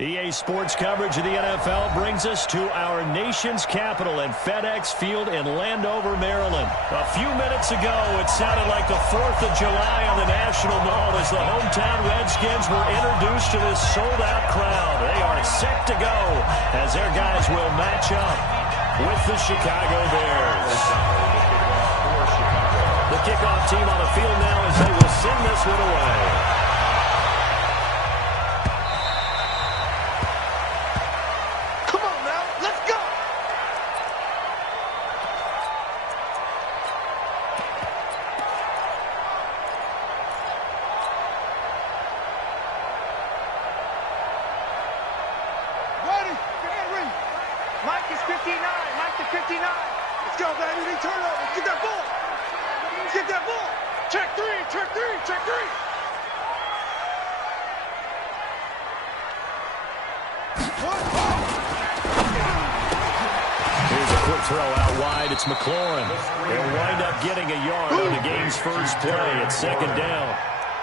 EA Sports coverage of the NFL brings us to our nation's capital and FedEx Field in Landover, Maryland. A few minutes ago, it sounded like the 4th of July on the National Mall as the hometown Redskins were introduced to this sold-out crowd. They are set to go as their guys will match up with the Chicago Bears. The kickoff team on the field now as they will send this one away. It's McLaurin. They'll wind up getting a yard on the game's first play. It's second down.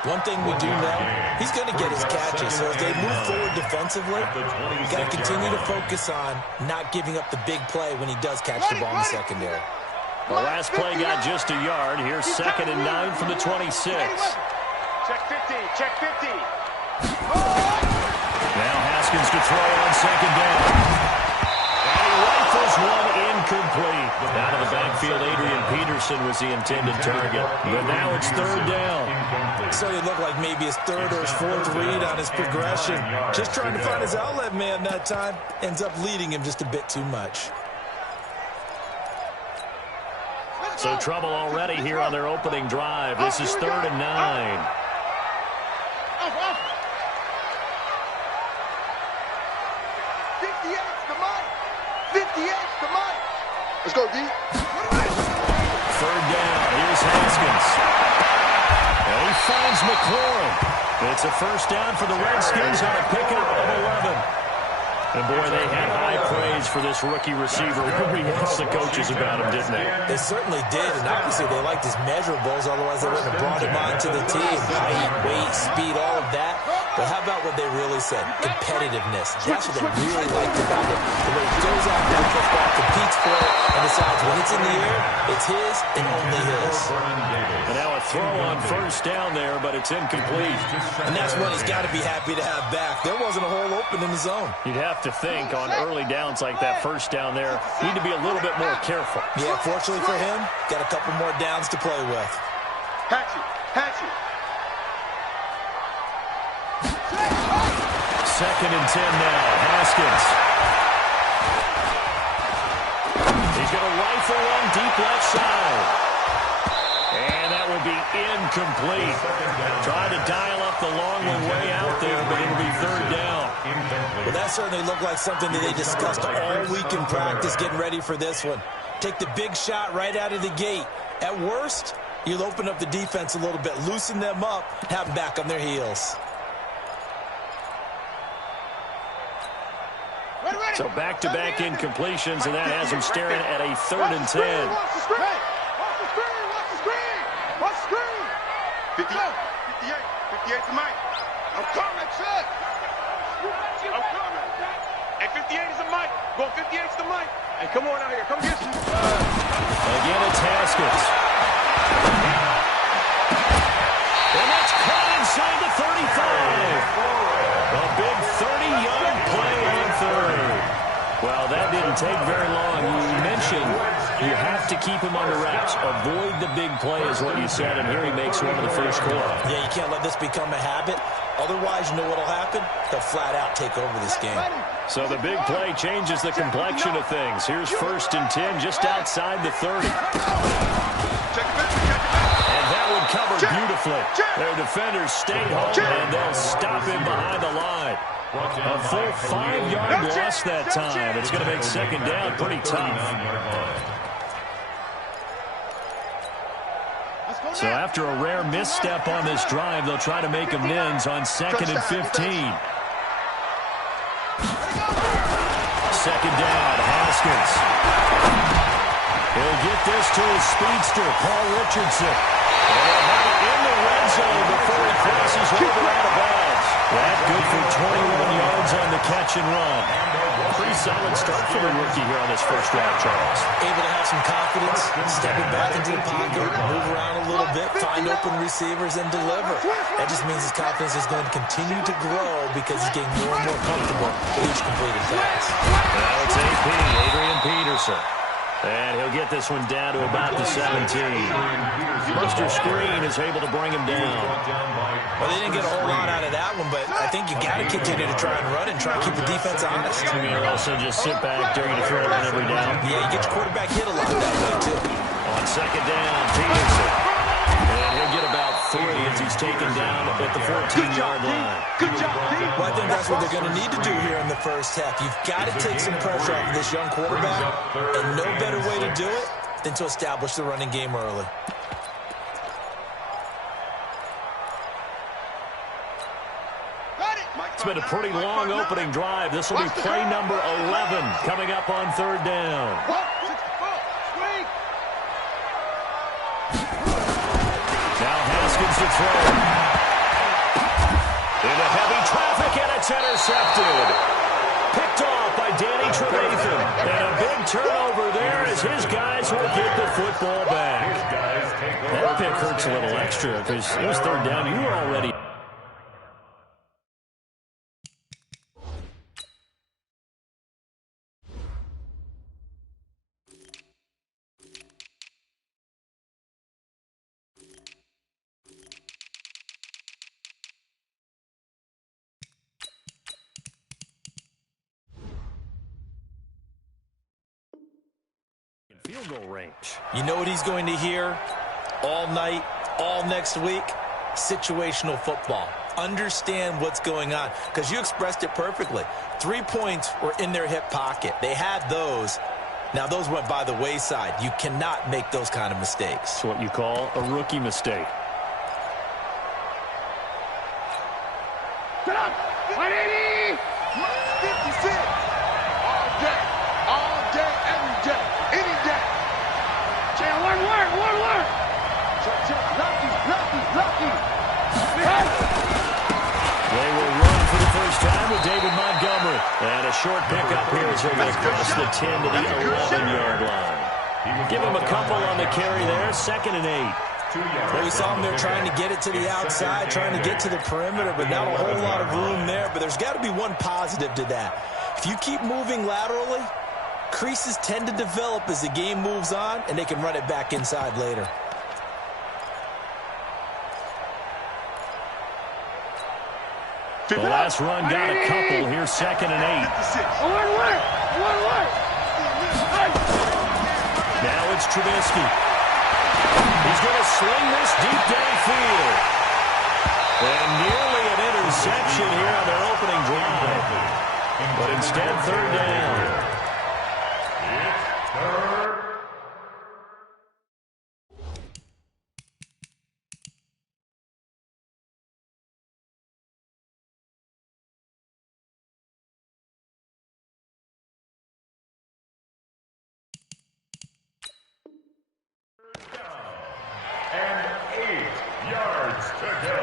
One thing we do know, he's going to get his catches. So as they move forward defensively, you got to continue to focus on not giving up the big play when he does catch the ball in the secondary. The last play got just a yard. Here's 2nd and 9 from the 26. Check 50. Check 50. Now Haskins to throw on second down. Rifles one incomplete. Out of the backfield, Adrian Peterson was the intended target. But now it's 3rd down. So it looked like maybe his 3rd or his 4th read on his progression. Just trying to find his outlet man that time. Ends up leading him just a bit too much. So trouble already here on their opening drive. This is 3rd and 9. 58, come on. Let's go, D. 3rd down. Here's Haskins. And he finds McLaurin. It's a 1st down for the Redskins on a pickup of 11. And, boy, they had high praise for this rookie receiver when we asked the coaches about him, didn't they? They certainly did, and obviously they liked his measurables, otherwise they wouldn't have brought him onto the team. Height, weight, speed, all of that. But how about what they really said? Competitiveness. That's what they really liked about it. The way he goes out that football, competes for it, and decides when it's in the air, it's his and only his. And now a throw on 1st down there, but it's incomplete. And that's what he's got to be happy to have back. There wasn't a hole open in the zone. You'd have to think on early downs like that 1st down there, need to be a little bit more careful. Yeah, fortunately for him, got a couple more downs to play with. Hatchet, hatchet. 2nd and 10 now. Haskins. He's going to rifle one deep left side. And that will be incomplete. Trying to dial up the long one way out there, but it'll be 3rd down. Well, that certainly looked like something that they discussed all week in practice, getting ready for this one. Take the big shot right out of the gate. At worst, you'll open up the defense a little bit, loosen them up, have them back on their heels. So back-to-back incompletions, and that has them staring at a 3rd and 10. Watch the screen! Watch the screen! Watch the screen! Watch the screen! 58, 58 to Mike. I'm coming, check! I'm coming. Hey, 58 is the Mike. Go 58 is the Mike. Hey, come on out here. Come get you. Again, it's Haskins. And that's caught inside the 35. A big 30-yard play on 3rd. Well, that didn't take very long. You mentioned you have to keep him under wraps. Avoid the big play is what you said, and here he makes one in the first quarter. Yeah, you can't let this become a habit. Otherwise, you know what will happen? They'll flat out take over this game. So the big play changes the complexion of things. Here's 1st and 10 just outside the 30. And that would cover beautifully. Their defenders stayed home, and they'll stop him behind the line. A full 5-yard loss that time. It's going to make 2nd down pretty tough. So after a rare misstep on this drive, they'll try to make amends on 2nd and 15. 2nd down, Haskins. He'll get this to his speedster, Paul Richardson. And he'll have it in the red zone before he crosses over out of bounds. That good for 21 yards yards on the catch and run. Pretty solid start for the rookie here on his first drive, Charles. Able to have some confidence, stepping back into the pocket, move around a little bit, find open receivers, and deliver. That just means his confidence is going to continue to grow because he's getting more and more comfortable with each completed pass. Now it's AP, Adrian Peterson. And he'll get this one down to about the 17. Buster Screen is able to bring him down. Well, they didn't get a whole lot out of that one, but I think you got to continue to try and run and try and keep the defense honest. You can also just sit back during the throw on every down. Yeah, you get your quarterback hit a lot that way, too. On second down, Peterson. And he'll get about 3 as he's taken down at the 14-yard line. Good job, Pete. Well, I think that's what they're going to need to do here in the first half. You've got to take some pressure off of this young quarterback, and no better way to do it than to establish the running game early. It's been a pretty long opening drive. This will be play number 11 coming up on third down. Now Haskins to throw. Into heavy traffic, and it's intercepted. Picked off by Danny Trevathan. And a big turnover there as his guys will get the football back. That pick hurts a little extra because it was third down. You were already... field goal range. You know what he's going to hear all night, all next week? Situational football. Understand what's going on, because you expressed it perfectly. 3 points were in their hip pocket. They had those. Now, those went by the wayside. You cannot make those kind of mistakes. It's what you call a rookie mistake. Get up! 180! 56! All day, every day, any day. One word. Lucky. They will run for the first time with David Montgomery. And a short pickup here as they get across the 10 to the 11-yard line. Give him a couple on the carry there, 2nd and 8. Well, we saw him there trying to get it to the outside, trying to get to the perimeter, but not a whole lot of room there. But there's got to be one positive to that. If you keep moving laterally, creases tend to develop as the game moves on, and they can run it back inside later. The last run got a couple. Here's 2nd and 8. One word. Now it's Trubisky. He's going to sling this deep downfield. And nearly an interception here on their opening drive. But instead, third down. And 8 yards to go.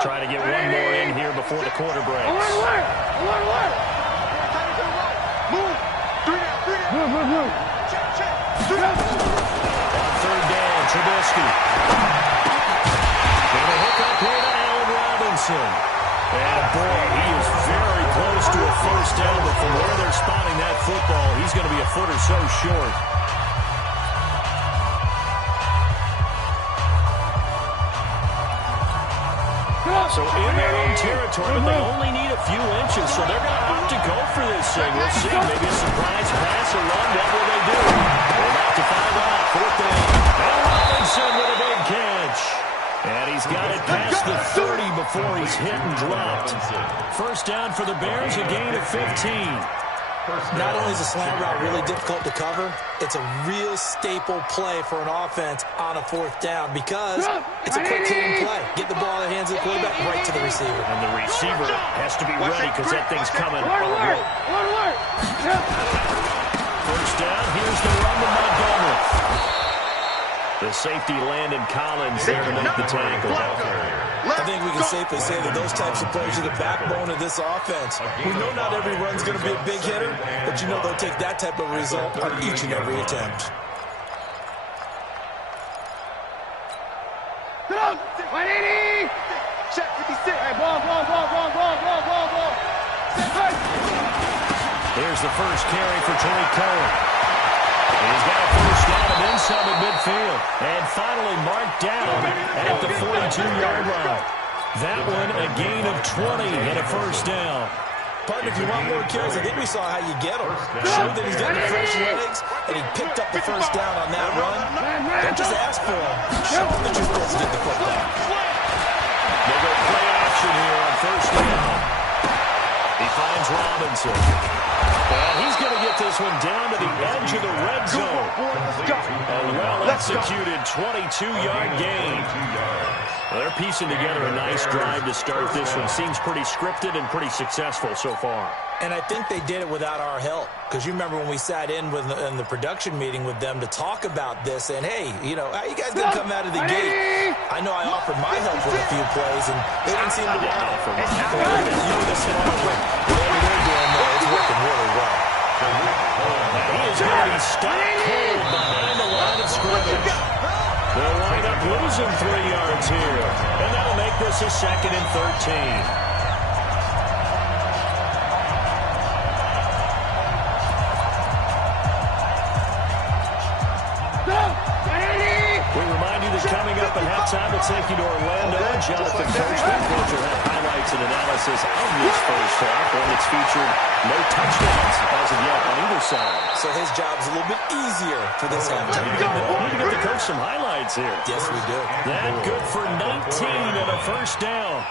Try to get one more in here before the quarter breaks. One word. Move. Move. On third down, Trubisky. And a hookup here to Allen Robinson. And boy, he is very close to a first down, but from where they're spotting that football, he's going to be a foot or so short. So in their own territory, but they only need a few inches, so they're going to have to go for this thing. We'll see. Maybe a surprise pass or run. What will they do? We'll have to find out. Fourth down. And Robinson with a big catch. And he's got it past the 30 before he's hit and dropped. First down for the Bears, a gain of 15. Not only is a slant route really difficult to cover, it's a real staple play for an offense on a fourth down because it's a quick hitting play. Get the ball in the hands of the quarterback right to the receiver. And the receiver has to be ready because that thing's coming on a rope. One word. First down, here's the run to Montgomery. safety Landon Collins there to make the tackle. I think we can safely say that those types of players are the backbone of this offense. We know not every run's going to be a big hitter, but you know they'll take that type of result on each and every attempt. Come on, 180. Check 56. Hey, ball. Here's the first carry for Tariq Cohen. He's got a first down and then some at midfield. And finally marked down at the 42-yard line. That one a gain of 20 and a first down. Partner, if you want more carries, I think we saw how you get him. Showed that he's got the fresh legs, and he picked up the first down on that run. Don't just ask for him. Show him that you're supposed to get the football. They go play action here on first down. He finds Robinson. And he's going to get this one down to the edge of the red zone. A well-executed 22-yard gain. Well, they're piecing together a nice drive to start this one. Seems pretty scripted and pretty successful so far. And I think they did it without our help. Because you remember when we sat in the production meeting with them to talk about this, and hey, you know, how you guys going to come out of the gate? I know I offered my help with a few plays, and they didn't seem to want it. You were the smart one. Whatever they're doing there, it's working really well. He is going to be stuck cold behind the line of scrimmage. They'll wind up losing 3 yards here. And that'll make this a 2nd and 13. We remind you that coming up at halftime, we'll take you to Orlando. Jonathan Coachman, coach, will have highlights and analysis of this first half. One that's featured no touchdowns as of yet on either side. So his job's a little bit easier for this halftime. We need to get the coach some highlights here. Yes, we do. That good for 19 and a first down.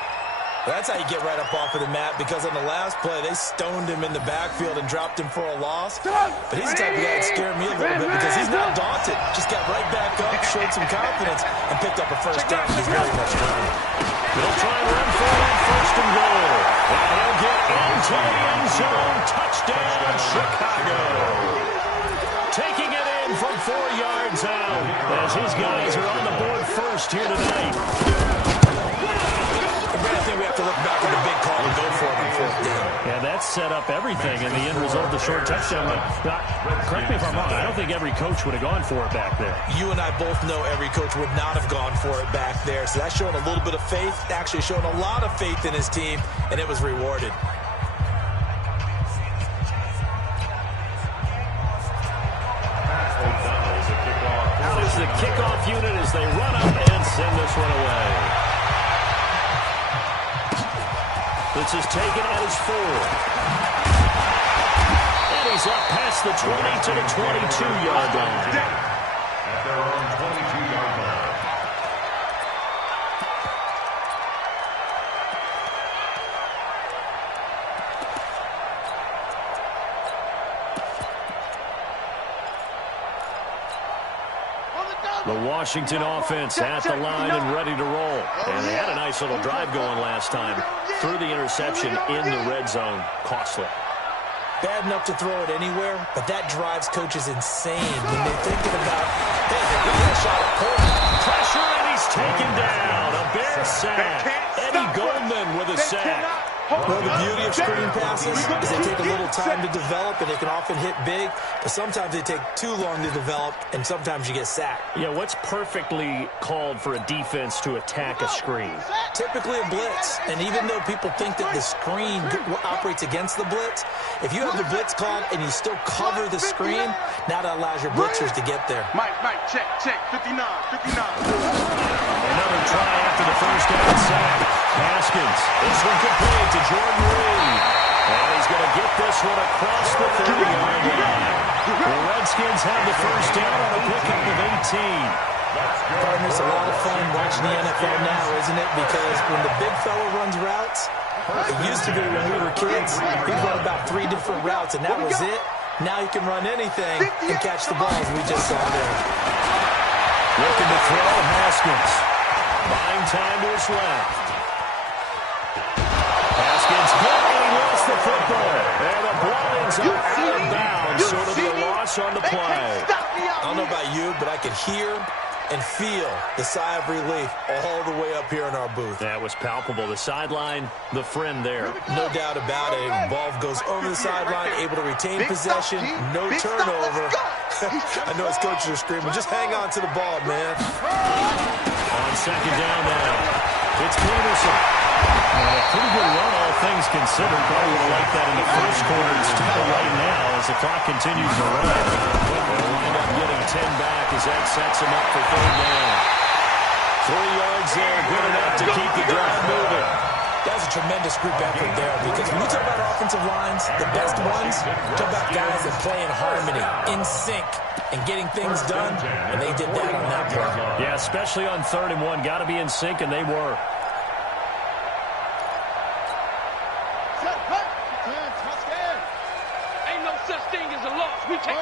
That's how you get right up off of the mat, because on the last play, they stoned him in the backfield and dropped him for a loss. But he's the type of guy that scared me a little bit because he's not daunted. Just got right back up, showed some confidence, and picked up a first down. He's very much trying. They'll try and run for it on first and goal. And he'll get into the end zone. Touchdown, Chicago. Taking it in from 4 yards out as his guys are on the board first here tonight. I think we have to look back at the big call and go for it on 4th down. Yeah, that set up everything, and the end result, the short touchdown. But correct me if I'm wrong, I don't think every coach would have gone for it back there. You and I both know every coach would not have gone for it back there. So that's showing a little bit of faith, actually showing a lot of faith in his team, and it was rewarded. Out is the kickoff unit as they run up and send this one away. This is taken at his 4. And he's up past the 20 to the 22-yard line. At their own 22-yard line. The Washington offense at the line and ready to roll. And they had a nice little drive going last time. Threw the interception in the red zone. Costly. Bad enough to throw it anywhere, but that drives coaches insane when they're thinking about, hey, we got a shot at Portland. Pressure, and he's taken down. A Bear sack. Eddie Goldman with a sack. Well, the beauty of screen passes is they take a little time to develop, and they can often hit big, but sometimes they take too long to develop, and sometimes you get sacked. Yeah, what's perfectly called for a defense to attack a screen? Typically a blitz, and even though people think that the screen operates against the blitz, if you have the blitz called and you still cover the screen, now that allows your blitzers to get there. Mike, check, 59. Another try after the first down sack. Haskins, this one complete to Jordan Reed. And he's going to get this one across the 30-yard line. The Redskins have the first down on a pickup of 18. Partner, it's a lot of fun watching the NFL now, isn't it? Because when the big fella runs routes, it used to be when we were kids, he'd run about 3 different routes, and that was it. Now he can run anything and catch the balls we just saw there. Looking to throw, Haskins. Buying time to his left. Haskins hit, and he lost the football. And the ball ends up out of bounds, so it'll be a loss on the play. I don't know about you, but I could hear and feel the sigh of relief all the way up here in our booth. That was palpable. The sideline, the friend there. No doubt about it. Ball goes over the sideline, able to retain possession, no turnover. I know his coaches are screaming, just hang on to the ball, man. On second down now, it's Peterson. A pretty good run, all things considered. Probably would have liked that in the first quarter. It's still right now as the clock continues to run. They'll wind up getting 10 back as that sets him up for third down. 3 yards there, good enough to keep the drive moving. That was a tremendous group effort there, because when you talk about offensive lines, the best ones, talk about guys that play in harmony, in sync, and getting things done, and they did that on that play. Yeah, especially on 3rd and 1. Got to be in sync, and they were. Ain't no such thing as a loss. We take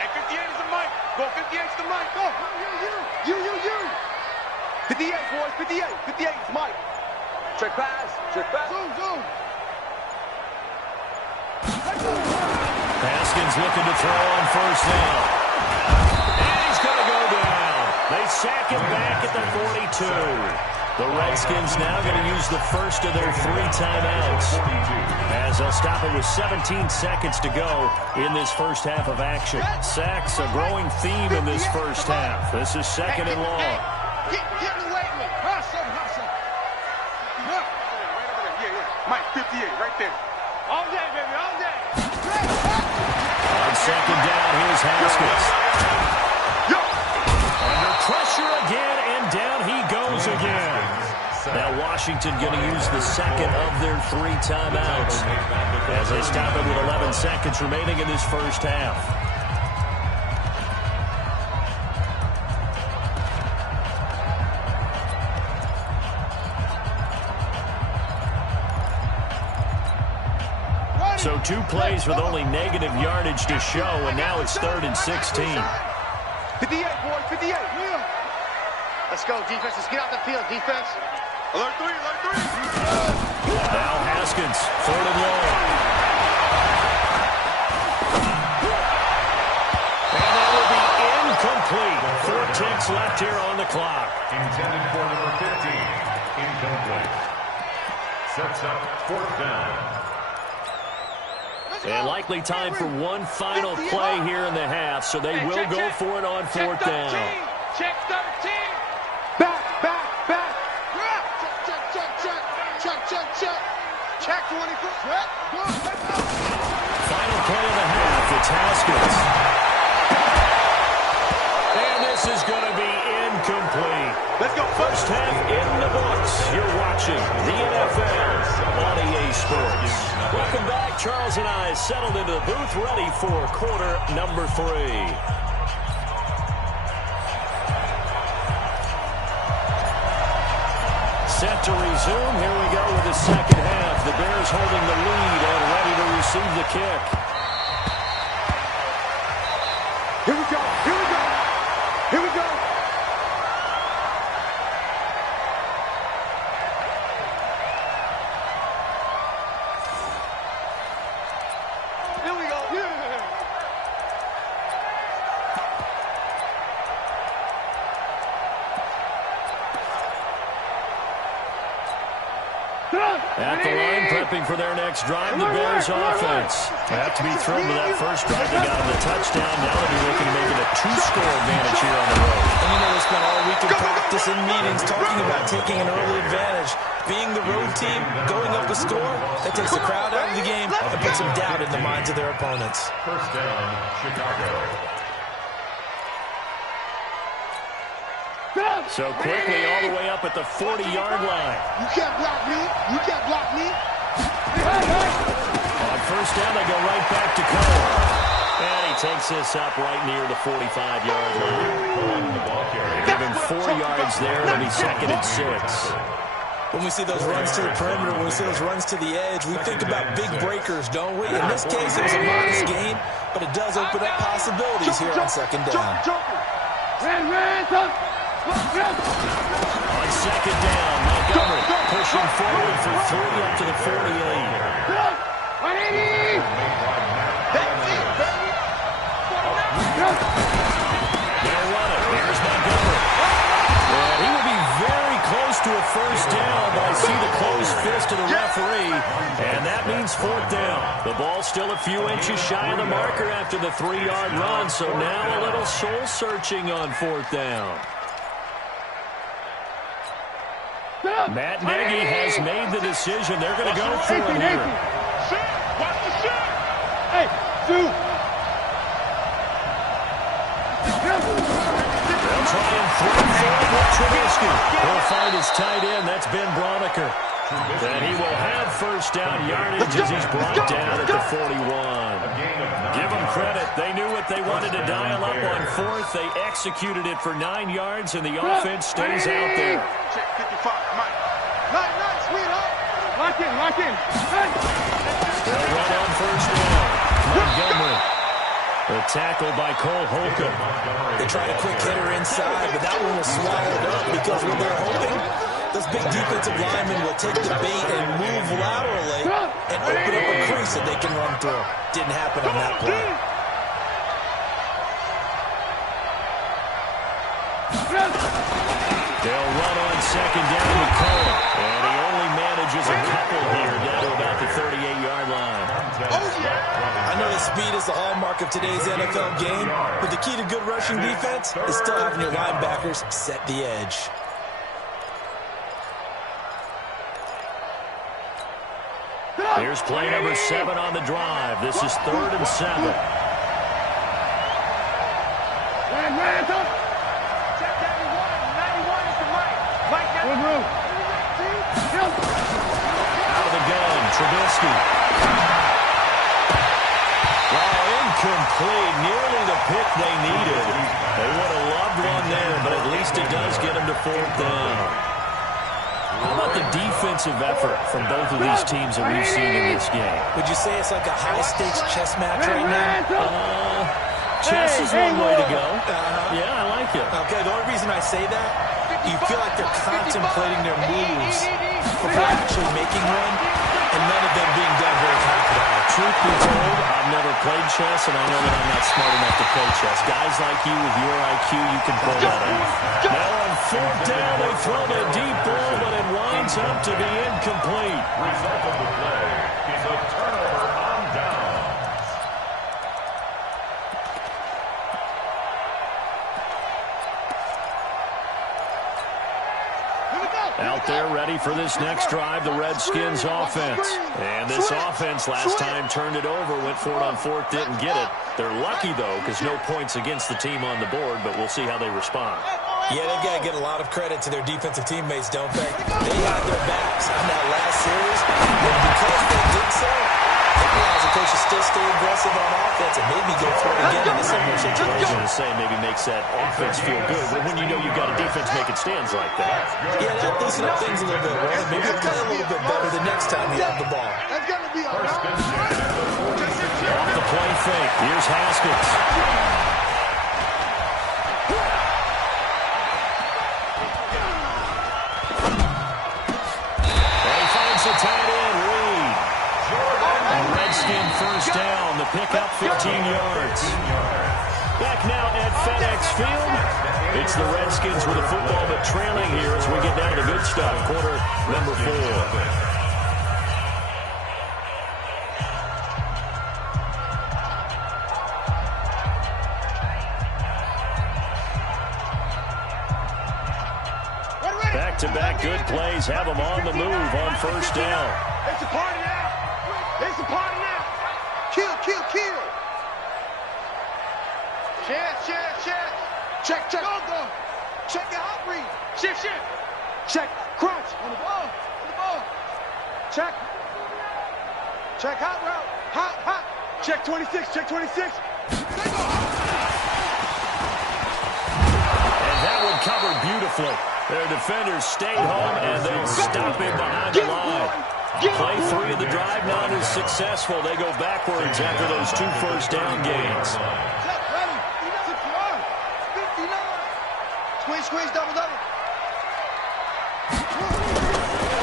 Hey, 58 is the mic. Go, 58's the mic. Go. You. 58, boys. 58. 58 is Mike. Trick pass. Zoom. Haskins looking to throw on first down. And he's going to go down. They sack him back at the 42. The Redskins now going to use the first of their 3 timeouts, as they'll stop it with 17 seconds to go in this first half of action. Sacks, a growing theme in this first half. This is 2nd and long. Get away with it. Hustle. Yeah. Mike, 58, right there. All day, baby, all day. On second down, here's Haskins. Under pressure again, and down he goes again. Now Washington going to use the second of their 3 timeouts as they stop it with 11 seconds remaining in this first half. So 2 plays with only negative yardage to show, and now it's 3rd and 16. 58, boys, 58. Let's go, defense. Let's get out the field, defense. Alert 3. Now Haskins, 3rd and long. And that will be incomplete. 4 ticks left here on the clock. Intended for number 15. Incomplete. Sets up 4th down. And likely time for one final play here in the half, so they will go for it on 4th down. Check 13. Back. Check 24. Final play of the half, it's Haskins. And this is going to be incomplete. Let's go. First half in the books. You're watching the NFL on EA Sports. Welcome back. Charles and I settled into the booth, ready for quarter number 3. Set to resume. Here we go with the second half. The Bears holding the lead and ready to receive the kick. Here we go. At the line, prepping for their next drive, the Bears offense. They have to be thrilled with that first drive. They got them the touchdown. Now they'll be looking to make it a 2-score advantage here on the road. And you know, they spent all week in practice and meetings talking about taking an early advantage. Being the road team, going up a score, that takes the crowd out of the game and puts some doubt in the minds of their opponents. First down, Chicago. So quickly all the way up at the 40-yard line. You can't block me. On first down, they go right back to Cole. And he takes this up right near the 45-yard line. They give him 4 yards there. It'll be 2nd and 6. When we see those runs to the perimeter, when we see those runs to the edge, we think about big breakers, don't we? In this case, it was a modest gain, but it does open up possibilities here on 2nd down. On 2nd down, Montgomery pushing forward for 3 up to the 48. referee, and that means fourth down. The ball's still a few inches shy of the marker after the 3-yard run, so now a little soul-searching on fourth down. Matt Nagy has made the decision. They're going to go for it here. Watch the shot. Hey, dude. They'll try and throw forward with Trubisky. He'll find his tight end. That's Ben Braunecker. And he will have first down yardage as he's brought down at the 41. Give them credit. They knew what they wanted to dial up on fourth. They executed it for 9 yards, and the offense stays out there. Check 55, Mike. Nice, sweetheart. Lock in. They'll run on first down. Montgomery. The tackle by Cole Holcomb. They tried a quick hitter inside, but that one was swallowed up because when they're hoping, those big defensive linemen will take the bait and move laterally and open up a crease that they can run through. Didn't happen on that play. They'll run on second down with Cole. And he only manages a couple here down to about the 38-yard line. I know that speed is the hallmark of today's NFL game, but the key to good rushing defense is still having your linebackers set the edge. Here's play number 7 on the drive. This is 3rd and 7. Check 91 is the Mike. Out of the gun, Trubisky. Incomplete. Nearly the pick they needed. They would have loved one there, but at least it does get them to fourth down. How about the defensive effort from both of these teams that we've seen in this game? Would you say it's like a high-stakes chess match right now? Chess is one way to go. Yeah, I like it. Okay, the only reason I say that, you feel like they're contemplating their moves before actually making one, and none of them being done very confidently. Truth be told, I've never played chess, and I know that I'm not smart enough to play chess. Guys like you with your IQ, you can pull that off. Now on fourth down, they throw the deep ball, but it winds up to be incomplete. Result of the play is a turnover on downs. Out there ready for this next drive, the Redskins offense. And this offense last time turned it over, went for it on fourth, didn't get it. They're lucky, though, because no points against the team on the board, but we'll see how they respond. Yeah, they've got to get a lot of credit to their defensive teammates, don't they? They had their backs on that last series, and because they did so, it allows the coach to still stay aggressive on offense and maybe go for it again in a similar situation. I was going to say maybe makes that offense feel good, but when you know you've got a defense making stands like that. Yeah, that loosen up things a little bit, Warren. Maybe it'll play a little bit better the next time you have the ball. That's got to be a Off the play fake. Here's Haskins. And he finds the tight end, Reed. A Redskin first down. The pickup 15 yards. Back now at FedEx Field. It's the Redskins with the football, but trailing here as we get down to the good stuff. Quarter number 4. Back-to-back good plays have them on the move on first down. It's a party now. It's a party now. Kill. Chance. Check. Go. Check your hot read. Shift. Check. Crunch. On the ball. Check. Hot route. Hot. Check 26. And that one covered beautifully. Their defenders stayed home, and they'll stop him behind the line. Play 3 of the drive not as successful. They go backwards after those 2 first down gains. Squeeze, double.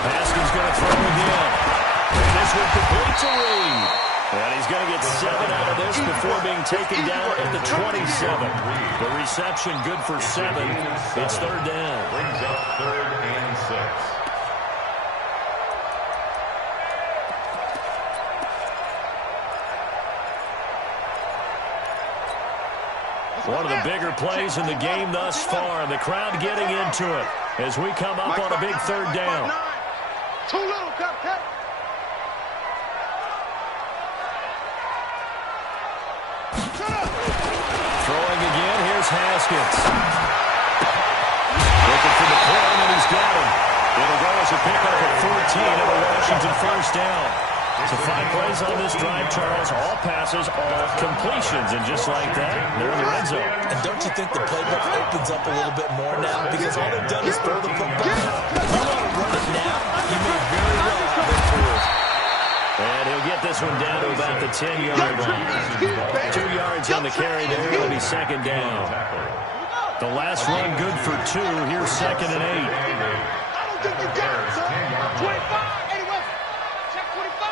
Haskins going to throw again. And this one complete to Reed. And he's going to get 7 out of this before being taken down at the 27. The reception good for 7. It's third down. Brings up 3rd and 6. One of the bigger plays in the game thus far, and the crowd getting into it as we come up on a big third down. Too little, Cupcake. Throwing again, here's Haskins. Looking for the corner, and he's got him. It'll go as a pickup at 14 and a Washington first down. So 5 plays on this drive, Charles. All passes, all completions. And just like that, they're in the red zone. And don't you think the playbook opens up a little bit more now? Because all they've done is throw the football. If you want to run it now, you may very well have their tools. And he'll get this one down to about the 10-yard line. 2 yards on the carry there. It'll be second down. The last run good for 2. Here's second and 8. I don't think you got it, sir. 25. Eddie Wilson. Check 25.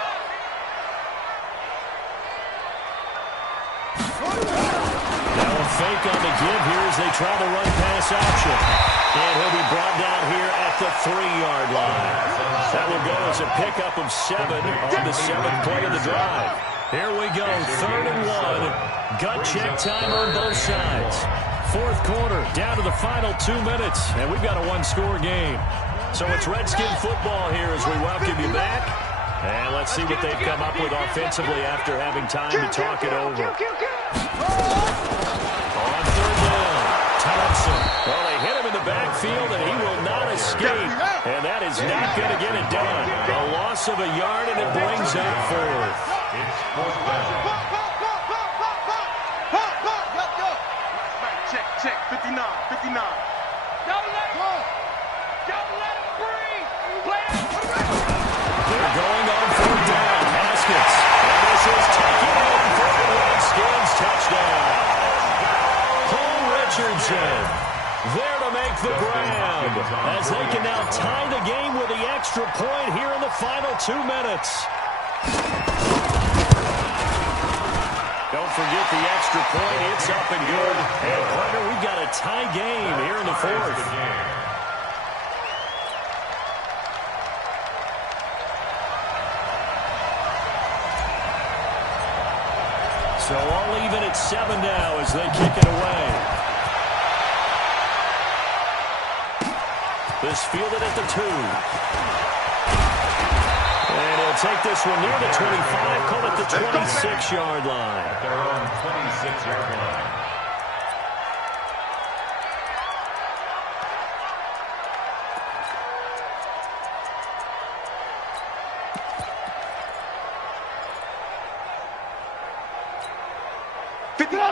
Now a fake on the give here as they try to run pass option. And he'll be brought down here at the 3-yard line. That will go as a pickup of 7 on the 7th play of the drive. Here we go, 3rd and 1. Gut check time on both sides. 4th quarter, down to the final 2 minutes, and we've got a 1-score game. So it's Redskin football here as we welcome you back. And let's see what they've come up with offensively after having time to talk it over. On 3rd down, Thompson. Well, they hit him in the backfield, and he will not escape. And that is not going to get it done. A loss of a yard, and it brings up 4th. It's 4th down. Check, 59, 59. Don't let him breathe. They're going on 4th down. Haskins. And this is taken in for the Redskins touchdown. Paul Richardson there to make the ground as they can now tie the game with the extra point here in the final 2 minutes. Don't forget the extra point. It's up and good. And, partner, we've got a tie game here in the 4th. So all even at 7 now as they kick it away. This fielded at the 2. And he'll take this one near the 25, call it the 26-yard line. At their own 26-yard line.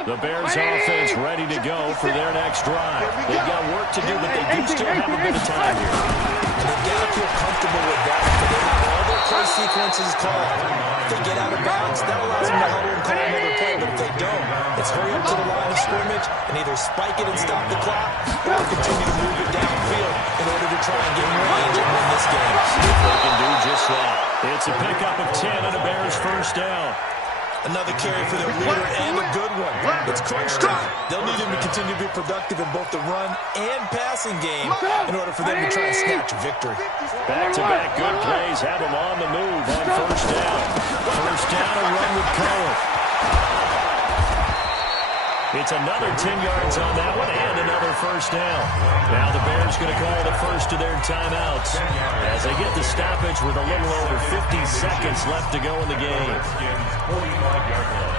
The Bears offense ready to go for their next drive. They've got work to do, but they do still have a bit of time here. And they've got to feel comfortable with that. But they have all their play sequences called. If they get out of bounds, that allows them to huddle and call another play. But if they don't, it's hurry up to the line of scrimmage and either spike it and stop the clock or continue to move it downfield in order to try and get range and win this game. They can do just that. It's a pickup of 10 and a Bears first down. Another carry for their leader and a good one. It's crunch time. They'll need him to continue to be productive in both the run and passing game in order for them to try and snatch a victory. Back-to-back good plays have them on the move on first down. First down, a run with Cohen. It's another 10 yards on that one and another first down. Now the Bears going to call the first of their timeouts as they get the stoppage with a little over 50 seconds left to go in the game. 45-yard line.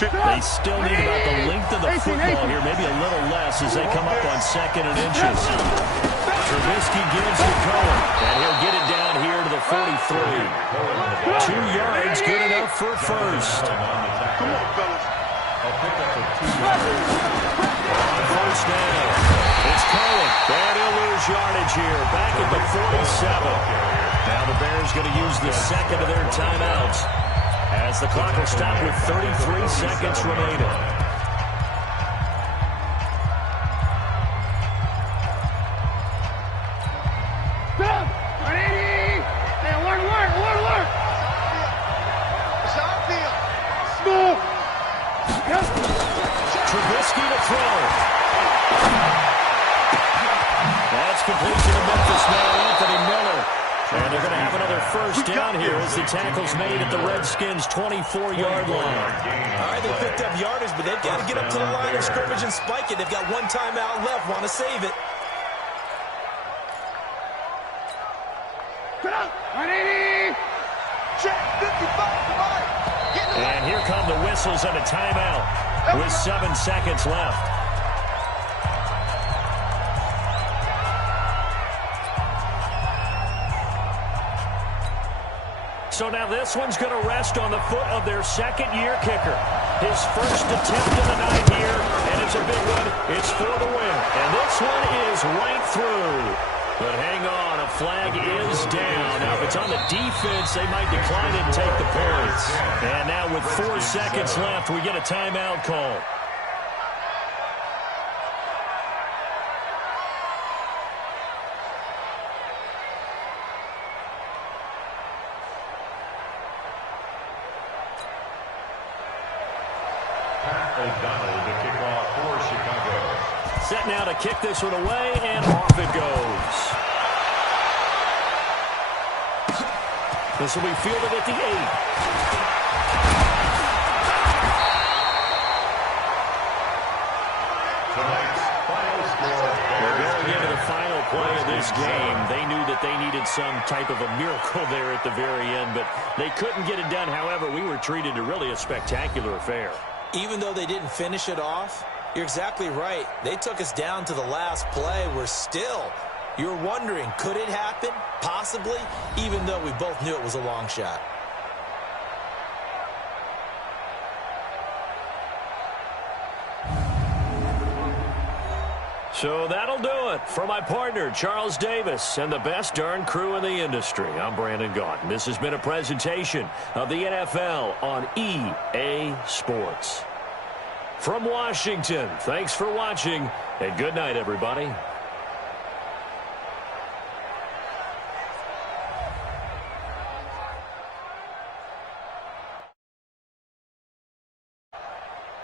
They still need about the length of the football here, maybe a little less as they come up on 2nd and inches. Trubisky gives to Cohen, and he'll get it down here to the 43. 2 yards, good enough for first. Come on, fellas. A pickup of 2 yards. First down. It's Cohen, and he'll lose yardage here, back at the 47. Now the Bears going to use the second of their timeouts as the clock will stop with 33 seconds remaining. Trubisky to throw. That's completion of Memphis man, Anthony Miller. And they're going to have another first down here as the tackle's made at the Redskins' 24-yard line. All right, they picked up yardage, but they've got to get up to the line of scrimmage and spike it. They've got one timeout left, want to save it. Get up! 180! Check! 55! And here come the whistles and a timeout with 7 seconds left. So now this one's going to rest on the foot of their second-year kicker. His first attempt of the night here, and it's a big one. It's for the win. And this one is right through. But hang on, a flag is down. Now, if it's on the defense, they might decline it and take the penalties. And now with 4 seconds left, we get a timeout call. Set now to kick this one away, and off it goes. This will be fielded at the 8. Tonight's final score. Going into the final play of this game, they knew that they needed some type of a miracle there at the very end, but they couldn't get it done. However, we were treated to really a spectacular affair. Even though they didn't finish it off, you're exactly right. They took us down to the last play. You're wondering, could it happen? Possibly, even though we both knew it was a long shot. So that'll do it. For my partner, Charles Davis, and the best darn crew in the industry, I'm Brandon Gaudin. This has been a presentation of the NFL on EA Sports. From Washington, thanks for watching, and good night, everybody.